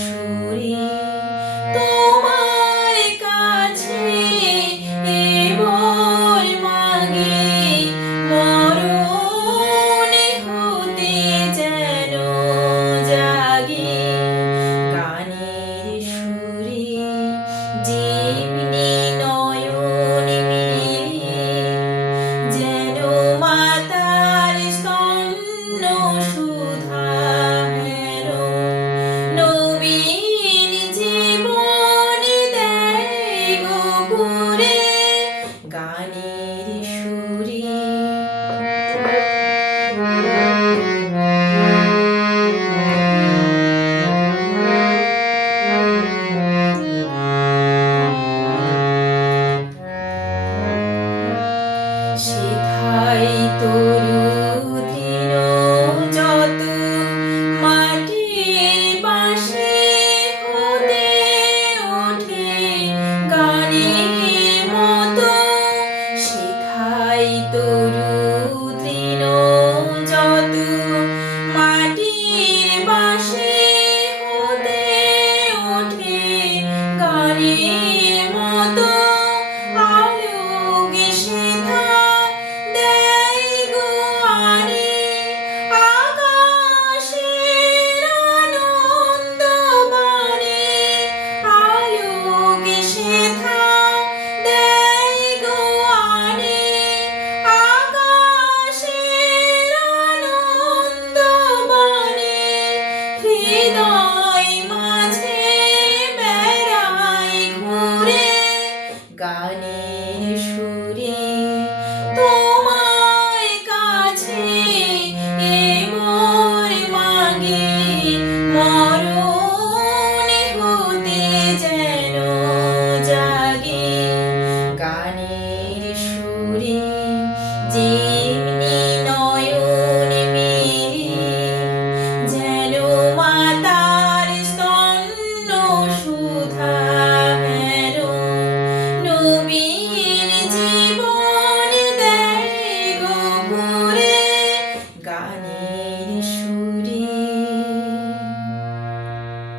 সুরে